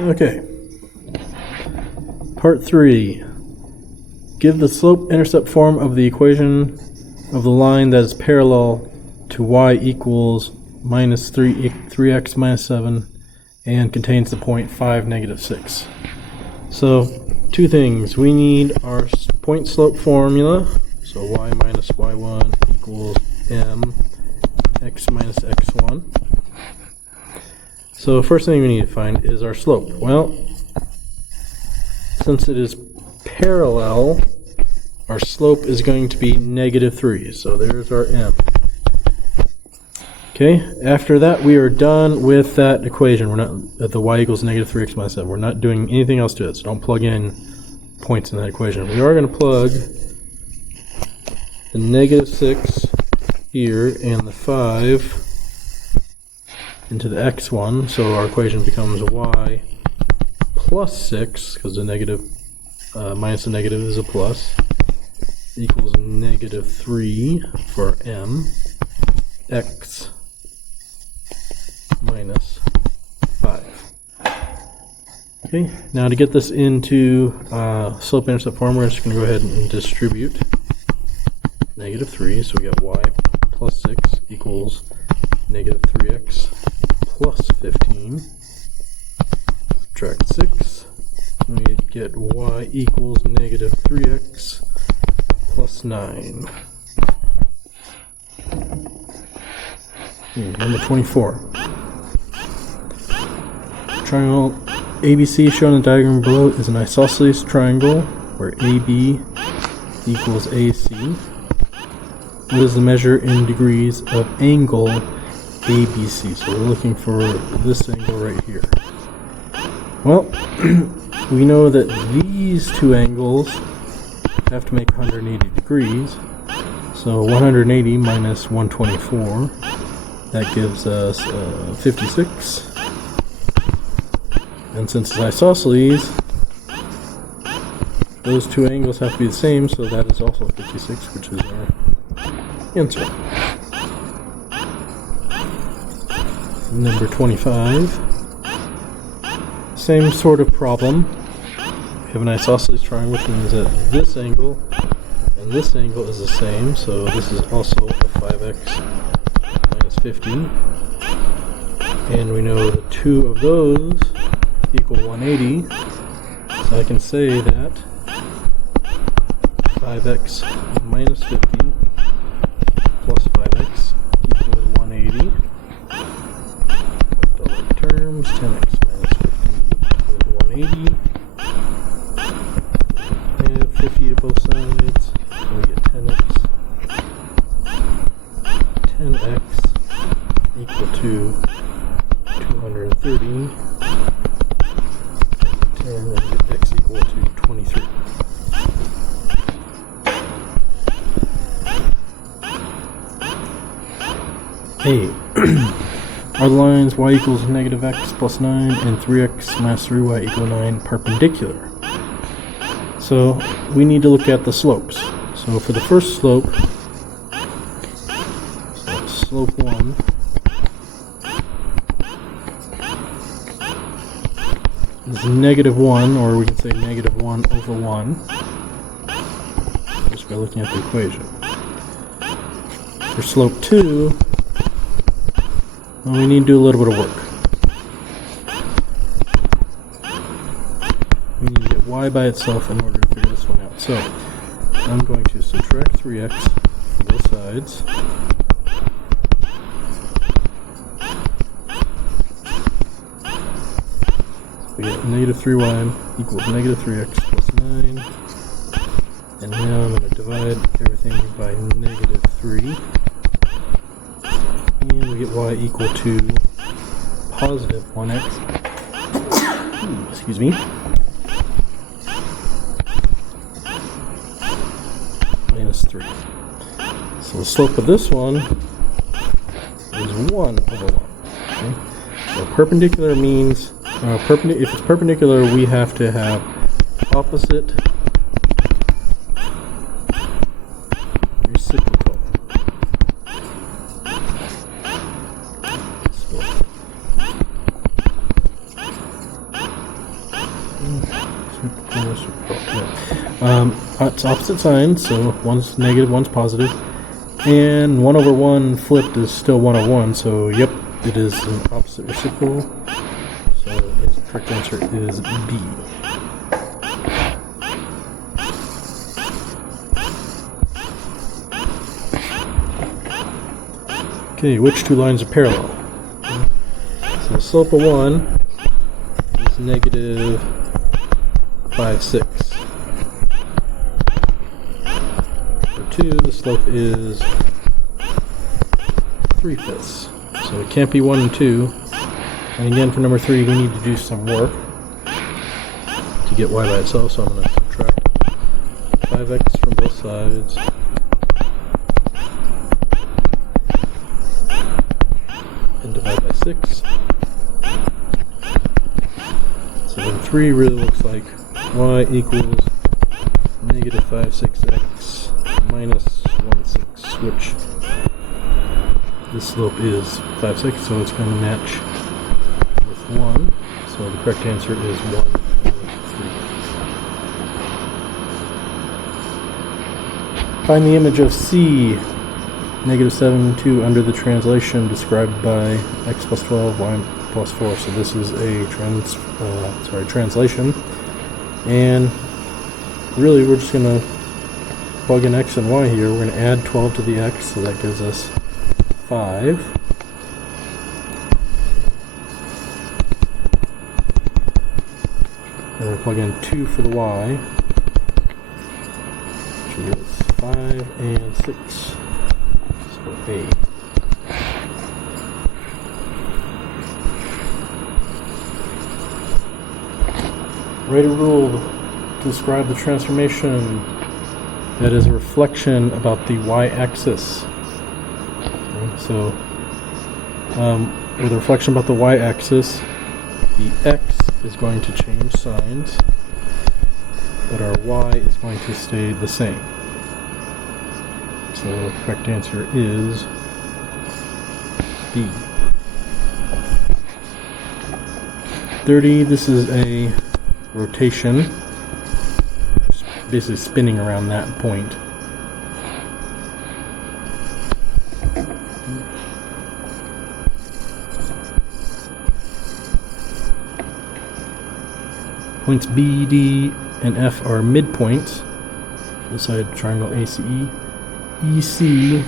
Okay. Part 3. Give the slope-intercept form of the equation of the line that is parallel to y equals minus 3x minus 7 and contains the point 5, negative 6. So, two things. We need our point slope formula. So y minus y1 equals m x minus x1. So first thing we need to find is our slope. Well, since it is parallel, our slope is going to be negative 3. So there's our m. Okay, after that we are done with that equation. We're not at the y equals negative 3x minus 7. We're not doing anything else to it, so don't plug in points in that equation. We are going to plug the negative 6 here and the 5 into the x1, so our equation becomes y plus 6, because the negative minus the negative is a plus, equals negative 3 for m, x minus 5. Okay, now to get this into slope-intercept form, we're just going to go ahead and distribute negative 3, so we got y plus 6 equals negative 3x plus 15. Subtract 6, we get y equals negative 3x plus 9. Number 24. Triangle ABC shown in the diagram below is an isosceles triangle where AB equals AC. What is the measure in degrees of angle ABC? So we're looking for this angle right here. Well, we know that these two angles have to make 180 degrees. So 180 minus 124, that gives us 56. And since it's isosceles, those two angles have to be the same, so that is also 56, which is our answer. Number 25. Same sort of problem. We have an isosceles triangle, which means that this angle and this angle is the same, so this is also a 5x minus 50. And we know the two of those equal 180, so I can say that 5x minus 50 plus 5x equals 180. Double terms, 10x minus 50 equals 180. Add 50 to both sides, and we get 10x. 10x equal to 230. And then get x equal to 23. Okay, are the lines y equals negative x plus 9 and 3x minus 3y equal 9 perpendicular? So we need to look at the slopes. So for the first slope, so slope 1, is negative 1, or we can say negative 1 over 1, just by looking at the equation. For slope 2, well, we need to do a little bit of work. We need to get y by itself in order to figure this one out. So I'm going to subtract 3x from both sides. We get negative 3y equals negative 3x plus 9. And now I'm going to divide everything by negative 3. And we get y equal to positive 1x. Excuse me. Minus 3. So the slope of this one is 1 over 1. Okay? So perpendicular means, if it's perpendicular, we have to have opposite reciprocal. It's opposite signs, so one's negative, one's positive. And 1 over 1 flipped is still 1 over 1, so yep, it is an opposite reciprocal. So its correct answer is B. Okay, which two lines are parallel? So the slope of 1 is negative 5, 6. For 2, the slope is 3/5. So it can't be 1 and 2. And again, for number 3, we need to do some work to get y by itself. So I'm going to subtract 5x from both sides. And divide by 6. So then 3 really looks like y equals negative 5, 6x minus 1, 6, which the slope is 5, 6, so it's going to match with 1. So the correct answer is 1, 3. Find the image of C, negative 7, 2 under the translation described by x plus 12, y plus 4. So this is a translation. And really we're just going to plug in x and y here. We're going to add 12 to the x, so that gives us 5. And we'll plug in 2 for the y, which is 5 and 6. So A. Write a rule to describe the transformation that is a reflection about the y-axis. Okay, so with a reflection about the y-axis, the x is going to change signs, but our y is going to stay the same. So the correct answer is B. 30, this is a rotation, basically spinning around that point. Points B, D, and F are midpoints inside triangle ACE. EC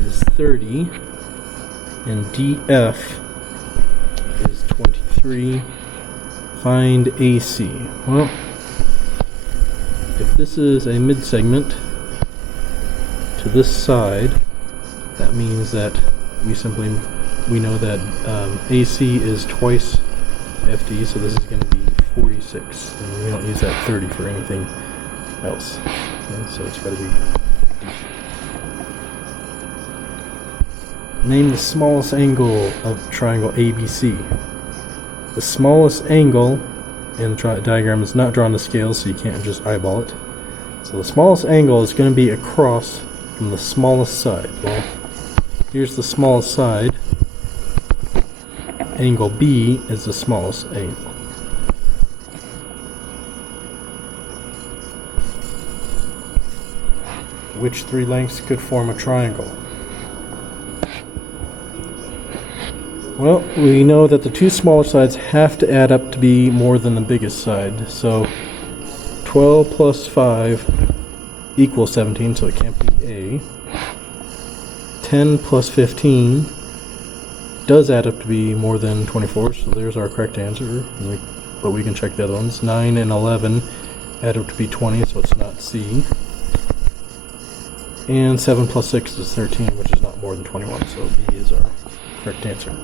is 30 and DF is 23. Find AC. Well, if this is a mid-segment to this side, that means that we know that AC is twice FD, so this is going to be 46, and we don't use that 30 for anything else. Okay, so it's got to be D. Name the smallest angle of triangle ABC. The smallest angle in the diagram is not drawn to scale, so you can't just eyeball it. So the smallest angle is going to be across from the smallest side. Well, here's the smallest side. Angle B is the smallest angle. Which three lengths could form a triangle? Well, we know that the two smaller sides have to add up to be more than the biggest side. So 12 plus 5 equals 17, so it can't be A. 10 plus 15 does add up to be more than 24, so there's our correct answer. But we can check the other ones. 9 and 11 add up to be 20, so it's not C. And 7 plus 6 is 13, which is not more than 21, so B is our correct answer.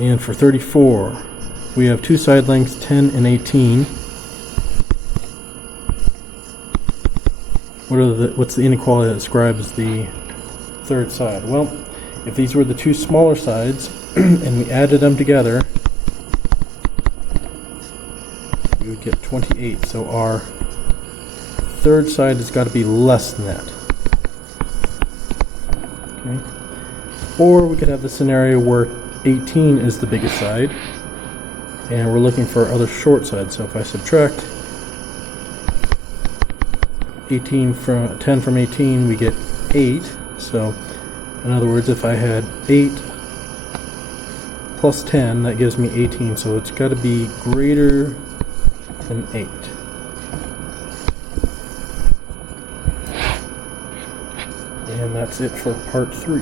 And for 34, we have two side lengths, 10 and 18. What's the inequality that describes the third side? Well, if these were the two smaller sides and we added them together, we would get 28. So our third side has got to be less than that. Okay. Or we could have the scenario where 18 is the biggest side And we're looking for our other short side. So if I subtract 10 from 18, we get 8. So in other words, if I had 8 plus 10, that gives me 18. So it's got to be greater than 8. And that's it for part 3.